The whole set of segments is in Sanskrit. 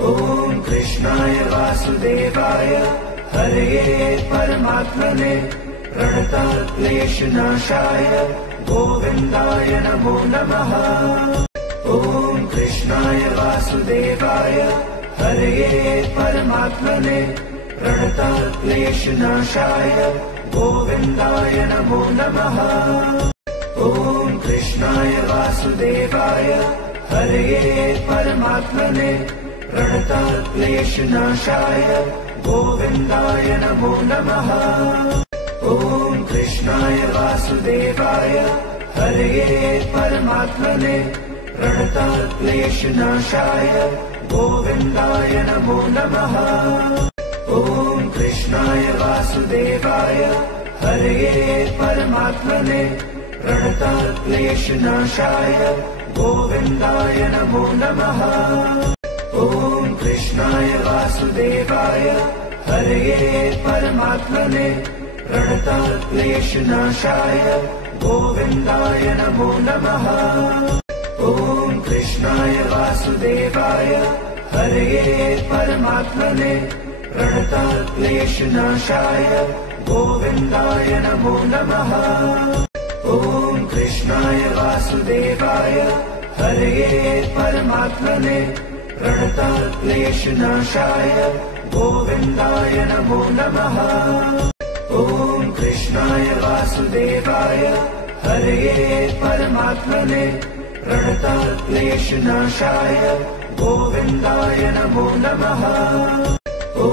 ॐ कृष्णाय वासुदेवाय हरये परमात्मने प्रणतक्लेशनाशाय गोविन्दाय नमो नमः। ॐ कृष्णाय वासुदेवाय हरये परमात्मने प्रणतक्लेशनाशाय गोविन्दाय नमो नमः। ॐ कृष्णाय वासुदेवाय हरये परमात्मने प्रणतक्लेशनाशाय गोविन्दाय नमो नमः। ॐ कृष्णाय वासुदेवाय हरये परमात्मने प्रणतक्लेशनाशाय गोविन्दाय नमो नमः। ॐ कृष्णाय वासुदेवाय हरये परमात्मने प्रणतक्लेशनाशाय गोविन्दाय नमो नमः। ॐ कृष्णाय वासुदेवाय हरये परमात्मने प्रणतक्लेशनाशाय गोविन्दाय नमो नमः। ॐ कृष्णाय वासुदेवाय हरये परमात्मने प्रणतक्लेशनाशाय गोविन्दाय नमो नमः। ॐ कृष्णाय वासुदेवाय हरये परमात्मने प्रणतक्लेशनाशाय गोविन्दाय नमो नमः। ॐ कृष्णाय वासुदेवाय हरये परमात्मने प्रणतक्लेशनाशाय गोविन्दाय नमो नमः। ॐ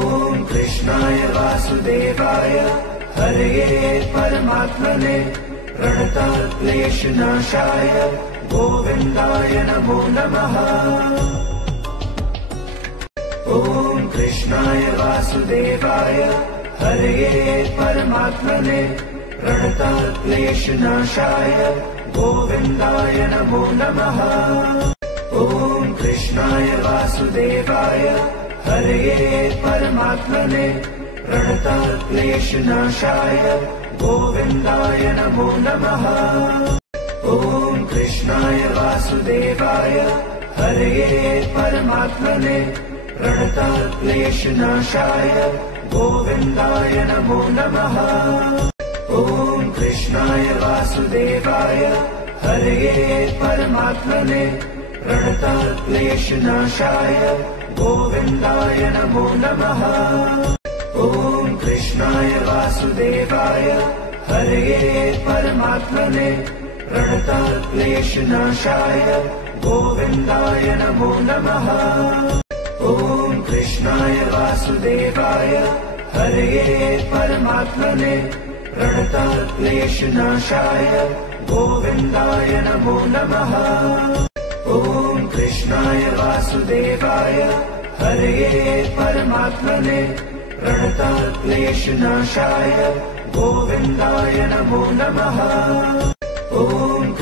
कृष्णाय वासुदेवाय हरये परमात्मने प्रणतक्लेशनाशाय गोविन्दाय नमो नमः। ॐ कृष्णाय वासुदेवाय हरये परमात्मने प्रणतक्लेशनाशाय गोविन्दाय नमो नमः। ॐ कृष्णाय वासुदेवाय हरये परमात्मने प्रणतक्लेशनाशाय गोविन्दाय नमो नमः। ॐ कृष्णाय वासुदेवाय हरये परमात्मने प्रणतक्लेशनाशाय गोविन्दाय नमो नमः। ॐ कृष्णाय वासुदेवाय हरये परमात्मने प्रणतक्लेशनाशाय गोविन्दाय नमो नमः। ॐ कृष्णाय वासुदेवाय हरये परमात्मने प्रणतक्लेशनाशाय गोविन्दाय नमो नमः। ॐ कृष्णाय वासुदेवाय हरये परमात्मने प्रणतक्लेशनाशाय गोविन्दाय नमो नमः। ॐ कृष्णाय वासुदेवाय हरये परमात्मने प्रणतक्लेशनाशाय गोविन्दाय नमो नमः। ॐ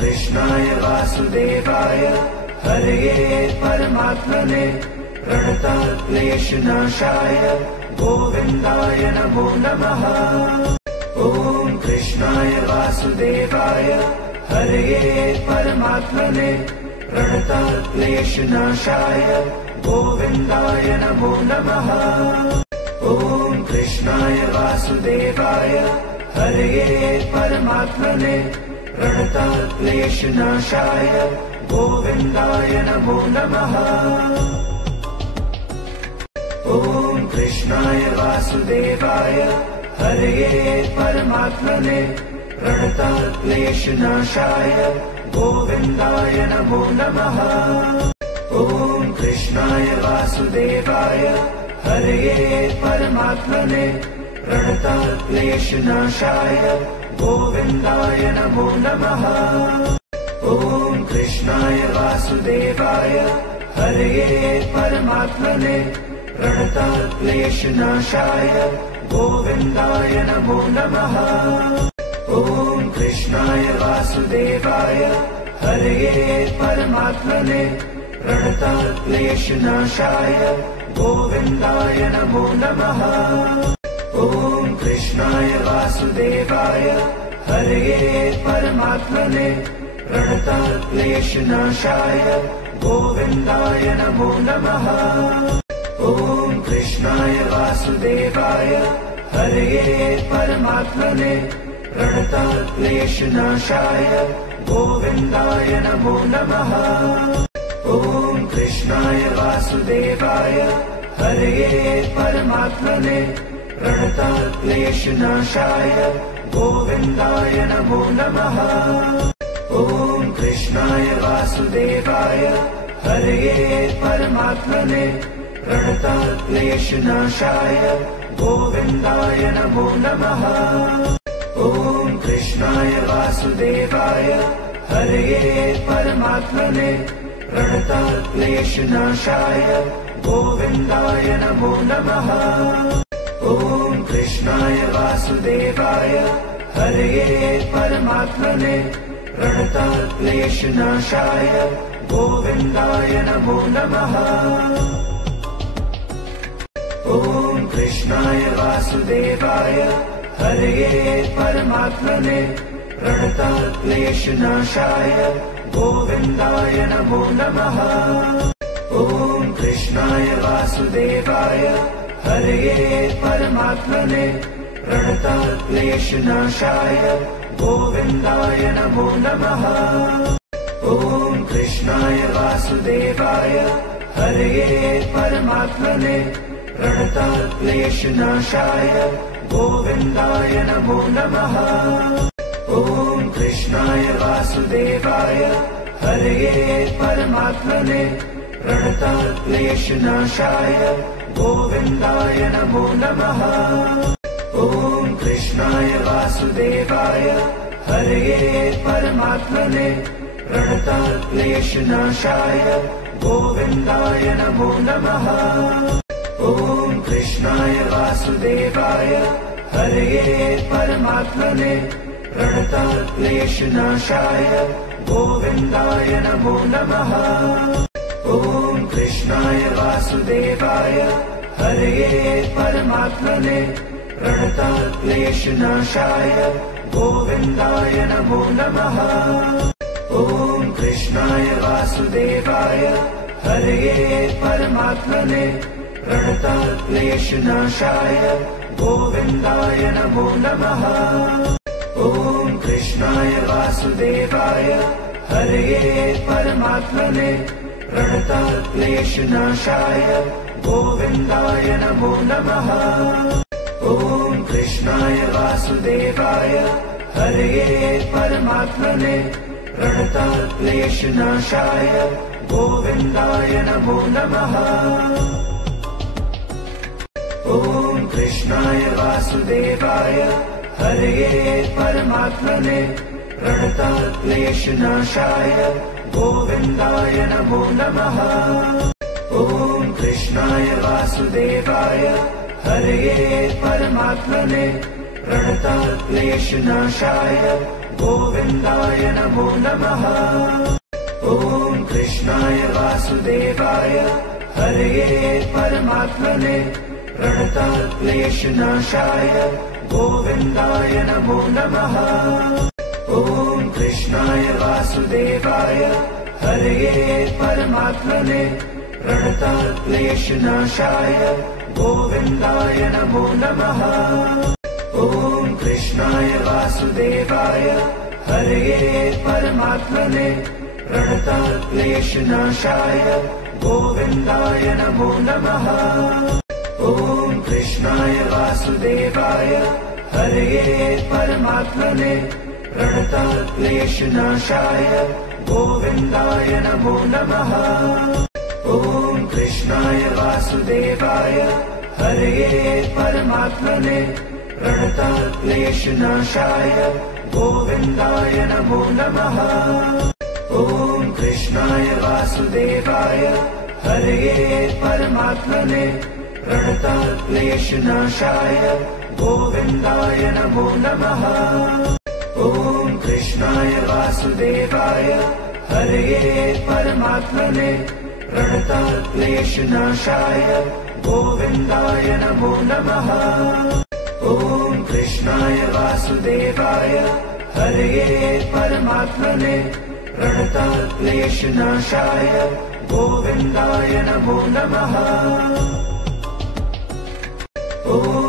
कृष्णाय वासुदेवाय हरये परमात्मने प्रणतक्लेशनाशाय गोविन्दाय नमो नमः। ॐ कृष्णाय वासुदेवाय हरये परमात्मने प्रणतक्लेशनाशाय गोविन्दाय नमो नमः। ॐ कृष्णाय वासुदेवाय हरये परमात्मने प्रणतक्लेशनाशाय गोविन्दाय नमो नमः। ॐ कृष्णाय वासुदेवाय हरये परमात्मने प्रणतक्लेशनाशाय गोविन्दाय नमो नमः। ॐ कृष्णाय वासुदेवाय हरये परमात्मने प्रणतक्लेशनाशाय गोविन्दाय नमो नमः। ॐ कृष्णाय वासुदेवाय हरये परमात्मने प्रणतक्लेशनाशाय गोविन्दाय नमो नमः। ॐ कृष्णाय वासुदेवाय हरये परमात्मने प्रणतक्लेशनाशाय गोविन्दाय नमो नमः। ॐ कृष्णाय वासुदेवाय हरये परमात्मने प्रणतक्लेशनाशाय गोविन्दाय नमो नमः। वासुदेवाय हरये परमात्मने प्रणतः क्लेशनाशाय गोविन्दाय नमो नमः। ॐ कृष्णाय वासुदेवाय हरये परमात्मने प्रणतः क्लेशनाशाय गोविन्दाय नमो नमः। ॐ कृष्णाय वासुदेवाय हरये परमात्मने प्रणतः क्लेशनाशाय गोविन्दाय नमो नमः। ॐ कृष्णाय वासुदेवाय हरये परमात्मने प्रणतः क्लेशनाशाय गोविन्दाय नमो नमः। ॐ कृष्णाय वासुदेवाय हरये परमात्मने प्रणतः क्लेशनाशाय गोविन्दाय नमो नमः। ॐ कृष्णाय वासुदेवाय हरये परमात्मने प्रणतः क्लेशनाशाय गोविन्दाय नमो नमः। ॐ कृष्णाय वासुदेवाय हरये परमात्मने प्रणतः क्लेशनाशाय गोविन्दाय नमो नमः। ॐ कृष्णाय वासुदेवाय हरये परमात्मने प्रणतः क्लेशनाशाय गोविन्दाय नमो नमः। ॐ कृष्णाय वासुदेवाय हरये परमात्मने प्रणतः क्लेशनाशाय गोविन्दाय नमो नमः। ॐ कृष्णाय वासुदेवाय हरये परमात्मने प्रणतः क्लेशनाशाय गोविन्दाय नमो नमः। ॐ कृष्णाय वासुदेवाय हरये परमात्मने प्रणतः क्लेशनाशाय गोविन्दाय नमो नमः। ॐ कृष्णाय वासुदेवाय हरये परमात्मने प्रणतः क्लेशनाशाय गोविन्दाय नमो नमः। ॐ कृष्णाय वासुदेवाय हरये परमात्मने प्रणतः क्लेशनाशाय गोविन्दाय नमो नमः। ॐ कृष्णाय वासुदेवाय हरये परमात्मने प्रणतः क्लेशनाशाय गोविन्दाय नमो नमः। ॐ कृष्णाय वासुदेवाय हरये परमात्मने प्रणतः क्लेशनाशाय गोविन्दाय नमो नमः। ॐ कृष्णाय वासुदेवाय हरये परमात्मने प्रणतः क्लेशनाशाय गोविन्दाय नमो नमः। ॐ कृष्णाय वासुदेवाय हरये परमात्मने प्रणतः क्लेशनाशाय गोविन्दाय नमो नमः। ॐ कृष्णाय वासुदेवाय हरये परमात्मने प्रणतः क्लेशनाशाय गोविन्दाय नमो नमः। ॐ कृष्णाय वासुदेवाय हरये परमात्मने प्रणतः क्लेशनाशाय गोविन्दाय नमो नमः। ॐ कृष्णाय वासुदेवाय हरये परमात्मने प्रणतः क्लेशनाशाय गोविन्दाय नमो नमः। ॐ कृष्णाय वासुदेवाय हरये परमात्मने प्रणतः क्लेशनाशाय गोविन्दाय नमो नमः। ॐ कृष्णाय वासुदेवाय हरये परमात्मने प्रणतः क्लेशनाशाय गोविन्दाय नमो नमः। ॐ कृष्णाय वासुदेवाय हरये परमात्मने प्रणतः क्लेशनाशाय गोविन्दाय नमो नमः। ॐ कृष्णाय वासुदेवाय हरये परमात्मने प्रणतः क्लेशनाशाय गोविन्दाय नमो नमः। ॐ कृष्णाय वासुदेवाय हरये परमात्मने प्रणतः क्लेशनाशाय गोविन्दाय नमो नमः। ॐ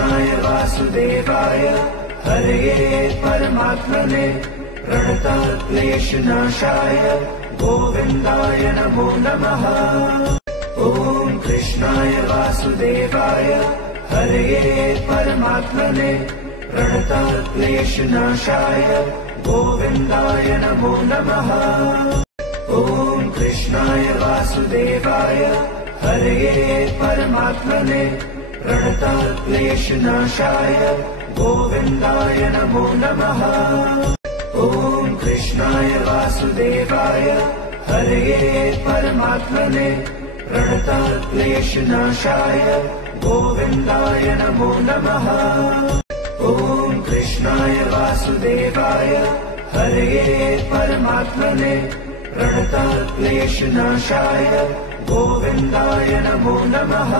कृष्णाय वासुदेवाय हरये परमात्मने प्रणतक्लेशनाशाय गोविन्दाय नमो नमः। ॐ कृष्णाय वासुदेवाय हरये परमात्मने प्रणतक्लेशनाशाय गोविन्दाय नमो नमः। ॐ कृष्णाय वासुदेवाय हरये परमात्मने प्रणतक्लेशनाशाय गोविन्दाय नमो नमः। ॐ कृष्णाय वासुदेवाय हरये परमात्मने प्रणतक्लेशनाशाय गोविन्दाय नमो नमः। ॐ कृष्णाय वासुदेवाय हरये परमात्मने प्रणतक्लेशनाशाय गोविन्दाय नमो नमः।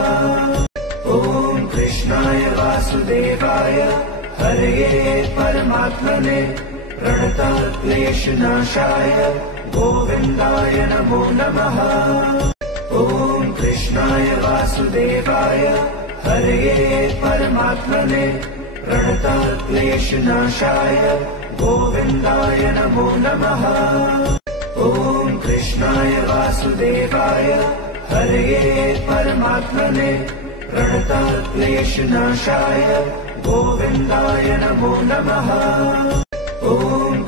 ॐ कृष्णाय वासुदेवाय हरये परमात्मने प्रणतक्लेशनाशाय गोविन्दाय नमो नमः। ॐ कृष्णाय वासुदेवाय हरये परमात्मने प्रणतक्लेशनाशाय गोविन्दाय नमो नमः। ॐ कृष्णाय वासुदेवाय हरये परमात्मने प्रणतक्लेशनाशाय गोविन्दाय नमो नमः। ॐ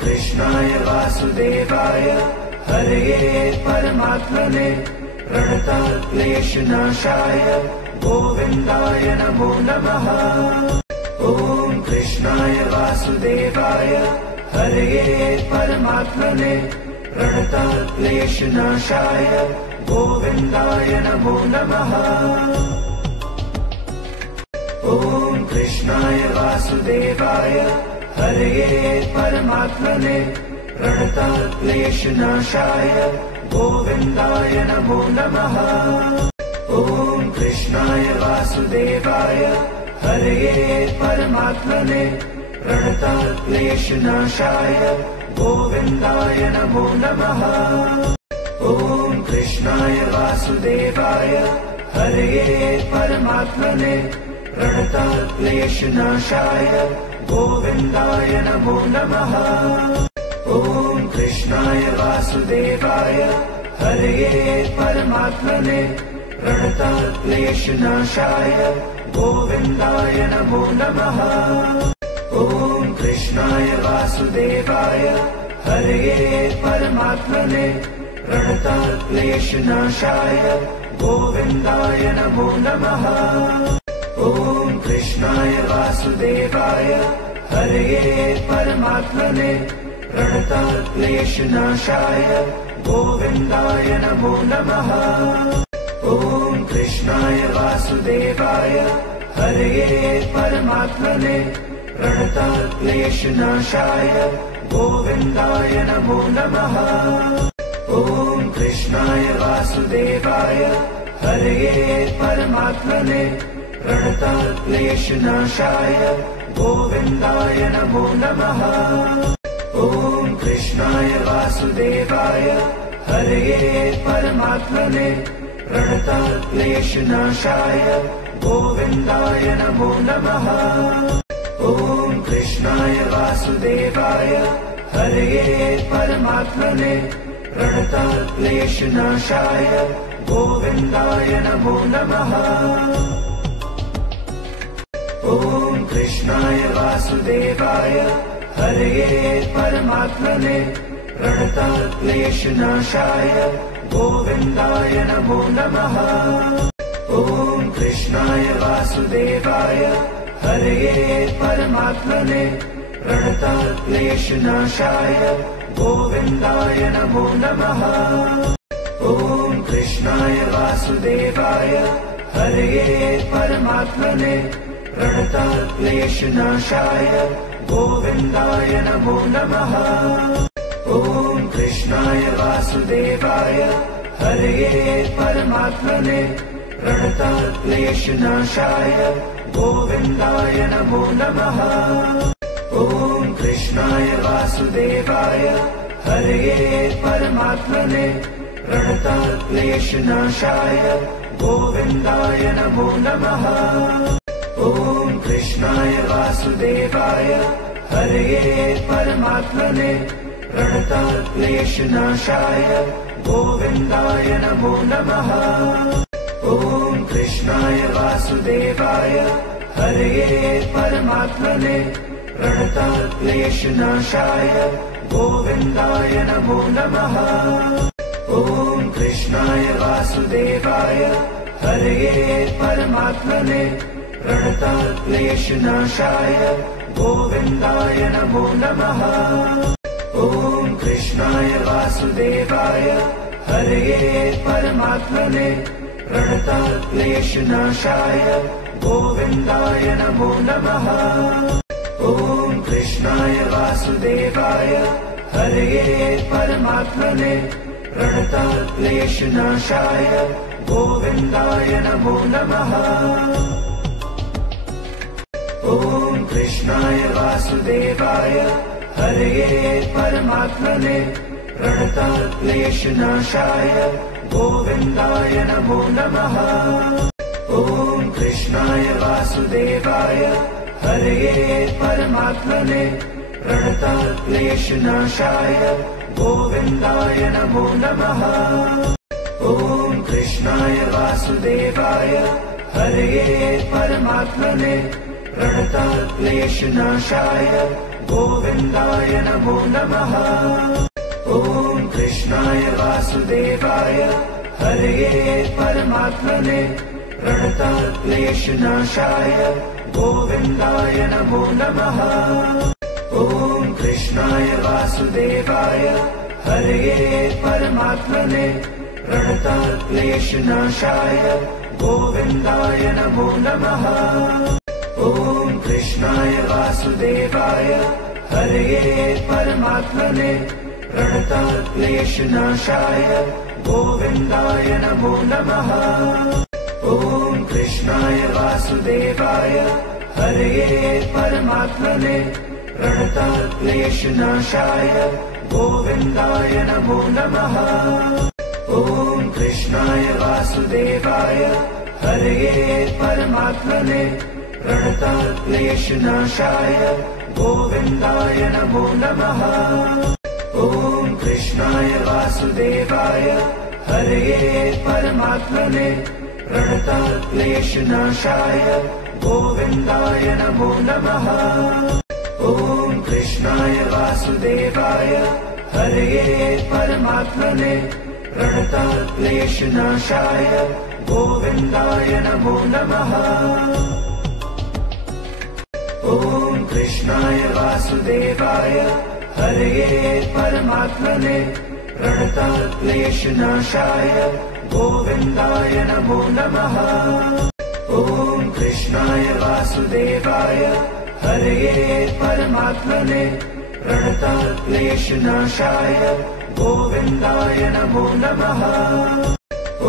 कृष्णाय वासुदेवाय हरये परमात्मने प्रणतक्लेशनाशाय गोविन्दाय नमो नमः। ॐ कृष्णाय वासुदेवाय हरये परमात्मने प्रणतक्लेशनाशाय गोविन्दाय नमो नमः। ॐ कृष्णाय वासुदेवाय हरये परमात्मने प्रणतक्लेशनाशाय गोविन्दाय नमो नमः। ॐ कृष्णाय वासुदेवाय हरये परमात्मने प्रणतक्लेशनाशाय गोविन्दाय नमो नमः। ॐ कृष्णाय वासुदेवाय हरये परमात्मने प्रणतक्लेशनाशाय गोविन्दाय नमो नमः। ॐ कृष्णाय वासुदेवाय हरये परमात्मने प्रणतक्लेशनाशाय गोविन्दाय नमो नमः। ॐ कृष्णाय वासुदेवाय हरये परमात्मने प्रणतक्लेशनाशाय गोविन्दाय नमो नमः। ॐ कृष्णाय वासुदेवाय हरये परमात्मने प्रणतक्लेशनाशाय गोविन्दाय नमो नमः। ॐ कृष्णाय वासुदेवाय हरये परमात्मने प्रणतक्लेशनाशाय गोविन्दाय नमो नमः। ॐ कृष्णाय वासुदेवाय हरये परमात्मने प्रणतक्लेशनाशाय गोविन्दाय नमो नमः। ॐ कृष्णाय वासुदेवाय हरये परमात्मने प्रणतक्लेशनाशाय गोविन्दाय नमो नमः। ॐ कृष्णाय वासुदेवाय हरये परमात्मने प्रणतक्लेशनाशाय गोविन्दाय नमो नमः। ॐ कृष्णाय वासुदेवाय हरये परमात्मने प्रणतक्लेशनाशाय गोविन्दाय नमो नमः। ॐ कृष्णाय वासुदेवाय हरये परमात्मने प्रणतक्लेशनाशाय गोविन्दाय नमो नमः। ॐ कृष्णाय वासुदेवाय हरये परमात्मने प्रणतक्लेशनाशाय गोविन्दाय नमो नमः। ॐ कृष्णाय वासुदेवाय हरये परमात्मने प्रणतक्लेशनाशाय गोविन्दाय नमो नमः। ॐ कृष्णाय वासुदेवाय हरये परमात्मने प्रणतक्लेशनाशाय गोविन्दाय नमो नमः। ॐ कृष्णाय वासुदेवाय हरये परमात्मने प्रणतक्लेशनाशाय गोविन्दाय नमो नमः। ॐ कृष्णाय वासुदेवाय हरये परमात्मने प्रणतक्लेशनाशाय गोविन्दाय नमो नमः। ॐ कृष्णाय वासुदेवाय हरये परमात्मने प्रणतक्लेशनाशाय गोविन्दाय नमो नमः। ॐ कृष्णाय वासुदेवाय हरये परमात्मने प्रणतक्लेशनाशाय गोविन्दाय नमो नमः। ॐ कृष्णाय वासुदेवाय हरये परमात्मने प्रणतक्लेशनाशाय गोविन्दाय नमो नमः। ॐ कृष्णाय वासुदेवाय हरये परमात्मने प्रणतक्लेशनाशाय गोविन्दाय नमो नमः। ॐ कृष्णाय वासुदेवाय हरये परमात्मने प्रणतक्लेशनाशाय गोविन्दाय नमो नमः। ॐ कृष्णाय वासुदेवाय हरये परमात्मने प्रणतक्लेशनाशाय गोविन्दाय नमो नमः। ॐ कृष्णाय वासुदेवाय हरये परमात्मने प्रणतक्लेशनाशाय गोविन्दाय नमो नमः। ॐ कृष्णाय वासुदेवाय हरये परमात्मने प्रणतक्लेशनाशाय गोविन्दाय नमो नमः। ॐ कृष्णाय वासुदेवाय हरये परमात्मने प्रणतक्लेशनाशाय गोविन्दाय नमो नमः। ॐ कृष्णाय वासुदेवाय हरये परमात्मने प्रणतक्लेशनाशाय गोविन्दाय नमो नमः। ॐ कृष्णाय वासुदेवाय हरये परमात्मने प्रणतक्लेशनाशाय गोविन्दाय नमो नमः। ॐ कृष्णाय वासुदेवाय हरये परमात्मने प्रणतक्लेशनाशाय गोविन्दाय नमो नमः। ॐ कृष्णाय वासुदेवाय हरये परमात्मने प्रणतक्लेशनाशाय गोविन्दाय नमो नमः। ॐ कृष्णाय वासुदेवाय हरये परमात्मने प्रणतक्लेशनाशाय गोविन्दाय नमो नमः। ॐ कृष्णाय वासुदेवाय हरये परमात्मने प्रणतक्लेशनाशाय गोविन्दाय नमो नमः। ॐ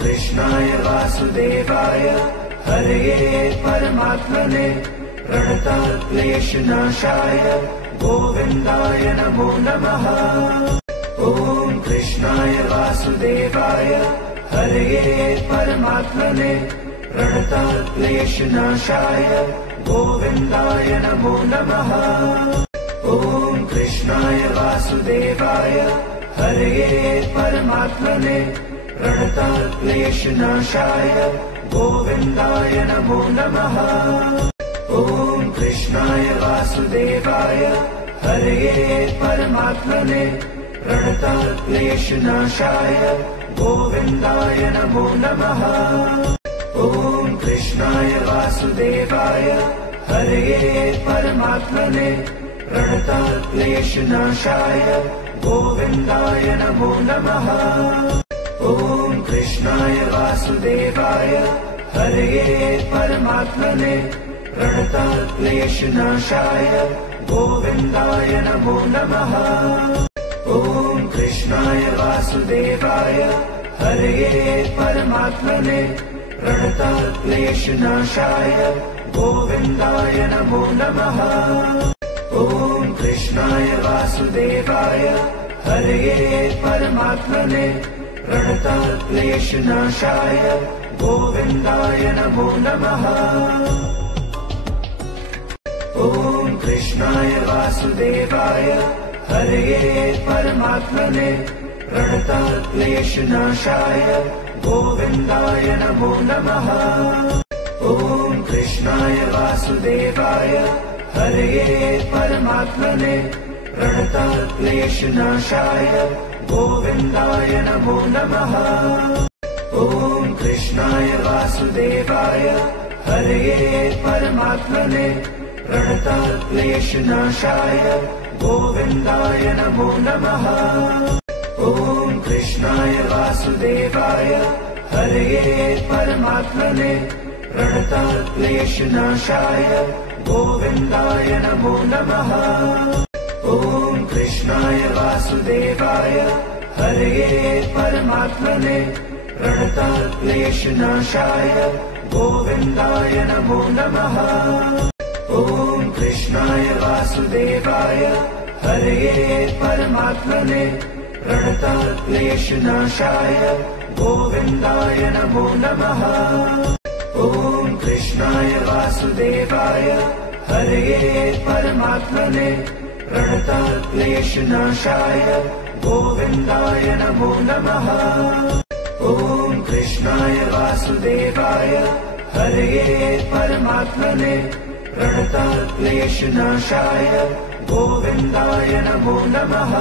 कृष्णाय वासुदेवाय हरये परमात्मने प्रणतक्लेशनाशाय गोविन्दाय नमो नमः। ॐ कृष्णाय वासुदेवाय हरये परमात्मने प्रणतक्लेशनाशाय गोविन्दाय नमो नमः। ॐ कृष्णाय वासुदेवाय हरये परमात्मने प्रणतक्लेशनाशाय गोविन्दाय नमो नमः। ॐ कृष्णाय वासुदेवाय हरये परमात्मने प्रणतक्लेशनाशाय गोविन्दाय नमो नमः। ॐ कृष्णाय वासुदेवाय हरये परमात्मने प्रणतक्लेशनाशाय गोविन्दाय नमो नमः। ॐ कृष्णाय वासुदेवाय हरये परमात्मने प्रणतक्लेशनाशाय गोविन्दाय नमो नमः। ॐ कृष्णाय वासुदेवाय हरये परमात्मने प्रणतक्लेशनाशाय गोविन्दाय नमो नमः। ॐ कृष्णाय वासुदेवाय हरये परमात्मने प्रणतक्लेशनाशाय गोविन्दाय नमो नमः। कृष्णाय वासुदेवाय हरये परमात्मने प्रणतक्लेशनाशाय गोविन्दाय नमो नमः। ॐ कृष्णाय वासुदेवाय हरये परमात्मने प्रणतक्लेशनाशाय गोविन्दाय नमो नमः। ॐ कृष्णाय वासुदेवाय हरये परमात्मने प्रणतक्लेशनाशाय गोविन्दाय नमो नमः। ॐ कृष्णाय वासुदेवाय हरये परमात्मने प्रणतक्लेशनाशाय गोविन्दाय नमो नमः। ॐ कृष्णाय वासुदेवाय हरये परमात्मने प्रणतक्लेशनाशाय गोविन्दाय नमो नमः। ॐ कृष्णाय वासुदेवाय हरये परमात्मने प्रणतक्लेशनाशाय गोविन्दाय नमो नमः। ॐ कृष्णाय वासुदेवाय हरये परमात्मने प्रणतक्लेशनाशाय गोविन्दाय नमो नमः। ॐ कृष्णाय वासुदेवाय हरये परमात्मने प्रणतक्लेशनाशाय गोविन्दाय नमो नमः।